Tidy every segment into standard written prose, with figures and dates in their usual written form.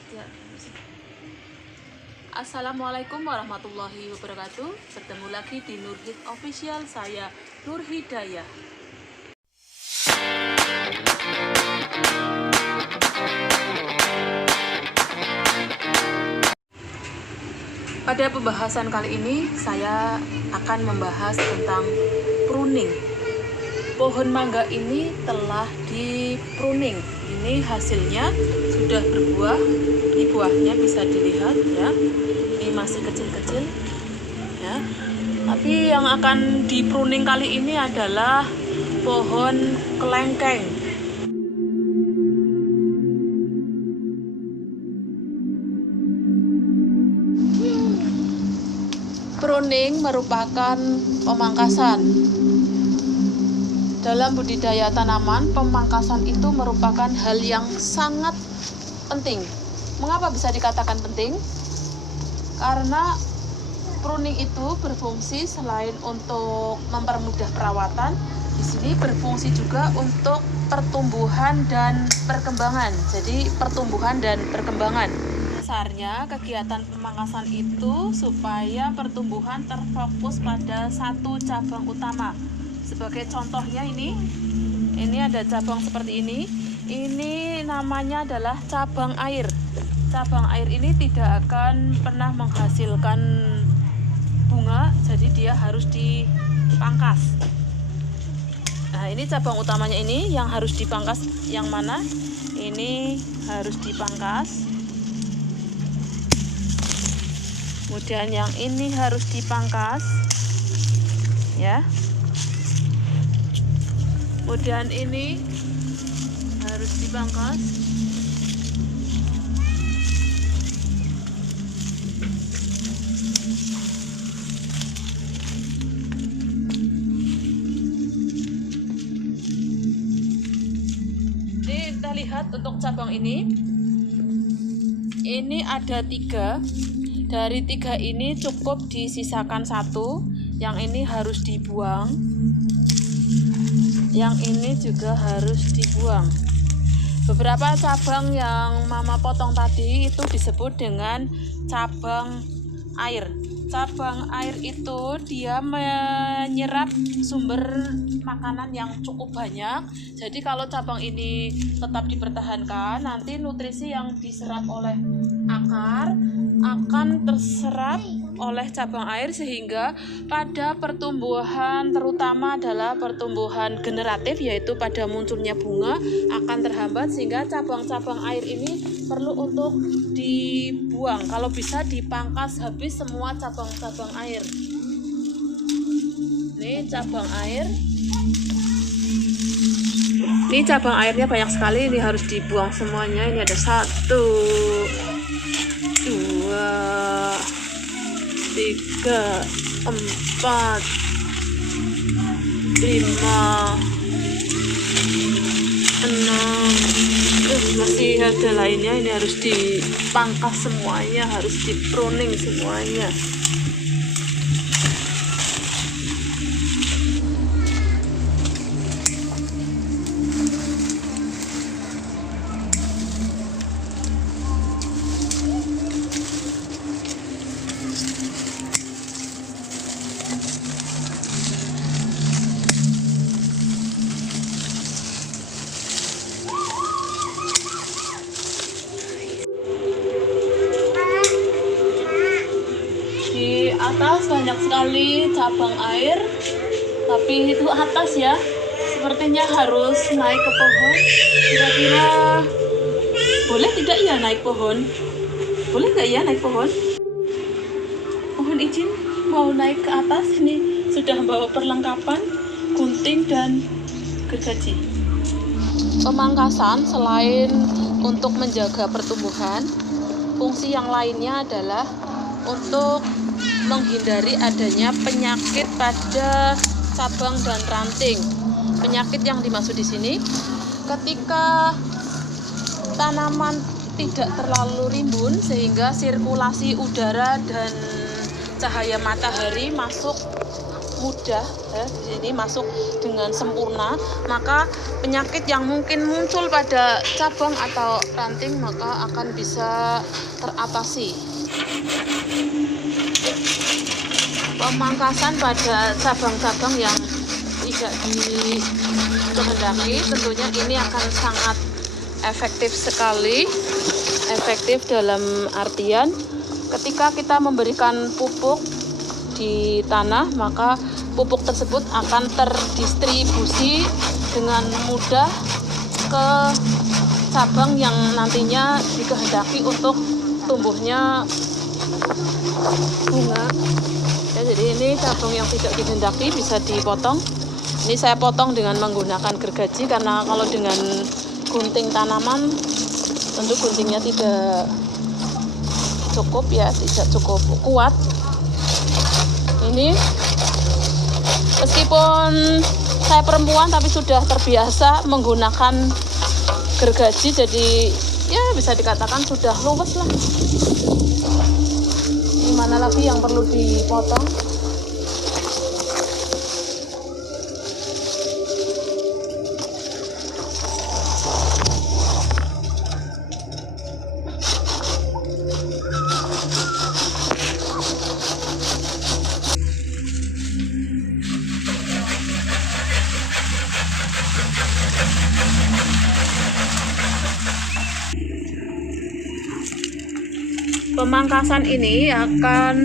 aja. Assalamualaikum warahmatullahi wabarakatuh. Bertemu lagi di Nurhid Official, saya Nur Hidayah. Pada pembahasan kali ini saya akan membahas tentang pruning. Pohon mangga ini telah di-pruning. Ini hasilnya sudah berbuah. Ini buahnya bisa dilihat ya. Ini masih kecil-kecil ya. Tapi yang akan di-pruning kali ini adalah pohon kelengkeng. Pruning merupakan pemangkasan. Dalam budidaya tanaman, pemangkasan itu merupakan hal yang sangat penting. Mengapa bisa dikatakan penting? Karena pruning itu berfungsi selain untuk mempermudah perawatan, di sini berfungsi juga untuk pertumbuhan dan perkembangan. Jadi pertumbuhan dan perkembangan. Dasarnya kegiatan pemangkasan itu supaya pertumbuhan terfokus pada satu cabang utama. Sebagai contohnya ini ada cabang seperti ini. Ini namanya adalah cabang air. Cabang air ini tidak akan pernah menghasilkan bunga, jadi dia harus dipangkas. Nah, ini cabang utamanya ini yang harus dipangkas. Yang mana? Ini harus dipangkas. Kemudian yang ini harus dipangkas. Ya. Kemudian ini harus dipangkas. Jadi kita lihat untuk cabang ini ada 3. Dari 3 ini cukup disisakan 1. Yang ini harus dibuang. Yang ini juga harus dibuang. Beberapa cabang yang Mama potong tadi itu disebut dengan cabang air. Cabang air itu dia menyerap sumber makanan yang cukup banyak. Jadi kalau cabang ini tetap dipertahankan, nanti nutrisi yang diserap oleh akar akan terserap oleh cabang air, sehingga pada pertumbuhan, terutama adalah pertumbuhan generatif, yaitu pada munculnya bunga, akan terhambat, sehingga cabang-cabang air ini perlu untuk dibuang. Kalau bisa dipangkas habis semua cabang-cabang air. Ini cabang air. Ini cabang airnya banyak sekali, ini harus dibuang semuanya. Ini ada 1, 2, 3, 4, 5, 6. Terus masih ada lainnya, ini harus dipangkas semuanya, harus di-pruning semuanya. Atas banyak sekali cabang air, tapi itu atas ya, sepertinya harus naik ke pohon. Kira-kira boleh tidak ya naik pohon? Boleh nggak ya naik pohon? Mohon izin mau naik ke atas. Ini sudah bawa perlengkapan, gunting dan gergaji. Pemangkasan selain untuk menjaga pertumbuhan, fungsi yang lainnya adalah untuk menghindari adanya penyakit pada cabang dan ranting. Penyakit yang dimaksud di sini, ketika tanaman tidak terlalu rimbun sehingga sirkulasi udara dan cahaya matahari masuk mudah ya, di sini masuk dengan sempurna, maka penyakit yang mungkin muncul pada cabang atau ranting maka akan bisa teratasi. Pemangkasan pada cabang-cabang yang tidak dikehendaki tentunya ini akan sangat efektif sekali. Efektif dalam artian ketika kita memberikan pupuk di tanah, maka pupuk tersebut akan terdistribusi dengan mudah ke cabang yang nantinya dikehendaki untuk tumbuhnya bunga. Ya, jadi ini cabang yang tidak dikehendaki bisa dipotong. Ini saya potong dengan menggunakan gergaji karena kalau dengan gunting tanaman tentu guntingnya tidak cukup ya, tidak cukup kuat. Ini meskipun saya perempuan tapi sudah terbiasa menggunakan gergaji, jadi ya bisa dikatakan sudah luwes lah. Ini mana lagi yang perlu dipotong? Pemangkasan ini akan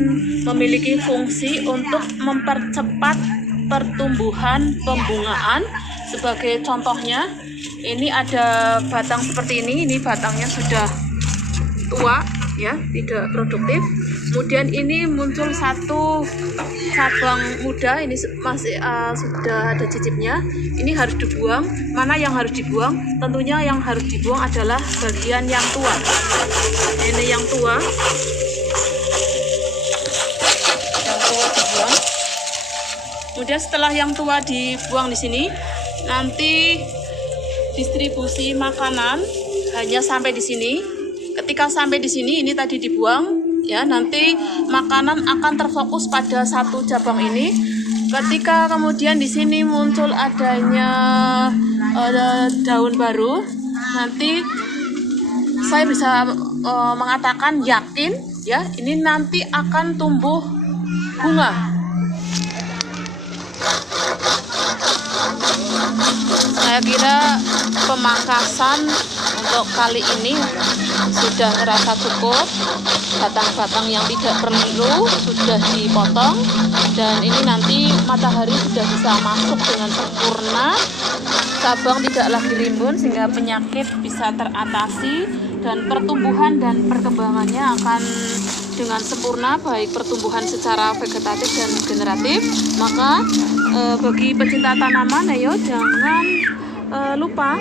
memiliki fungsi untuk mempercepat pertumbuhan pembungaan. Sebagai contohnya, ini ada batang seperti ini batangnya sudah tua ya, tidak produktif. Kemudian ini muncul satu cabang muda, ini masih sudah ada cicipnya. Ini harus dibuang. Mana yang harus dibuang? Tentunya yang harus dibuang adalah bagian yang tua. Ini yang tua. Yang tua dibuang. Kemudian setelah yang tua dibuang di sini, nanti distribusi makanan hanya sampai di sini. Ketika sampai di sini, ini tadi dibuang, ya nanti makanan akan terfokus pada satu cabang ini. Ketika kemudian di sini muncul adanya daun baru, nanti saya bisa mengatakan yakin, ya ini nanti akan tumbuh bunga. Saya kira pemangkasan untuk kali ini sudah terasa cukup. Batang-batang yang tidak perlu sudah dipotong, dan ini nanti matahari sudah bisa masuk dengan sempurna. Cabang tidak lagi rimbun sehingga penyakit bisa teratasi, dan pertumbuhan dan perkembangannya akan dengan sempurna, baik pertumbuhan secara vegetatif dan generatif. Maka bagi pecinta tanaman, ayo jangan lupa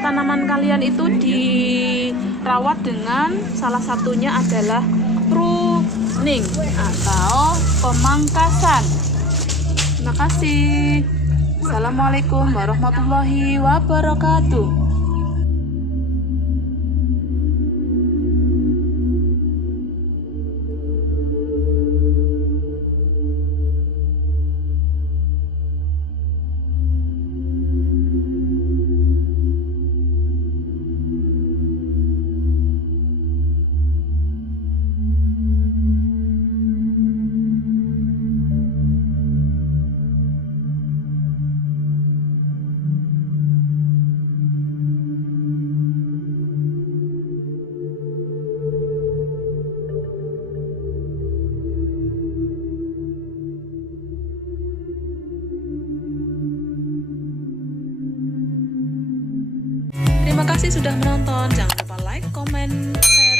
tanaman kalian itu dirawat dengan salah satunya adalah pruning atau pemangkasan. Terima kasih. Assalamualaikum warahmatullahi wabarakatuh. Terima kasih sudah menonton. Jangan lupa like, komen, share.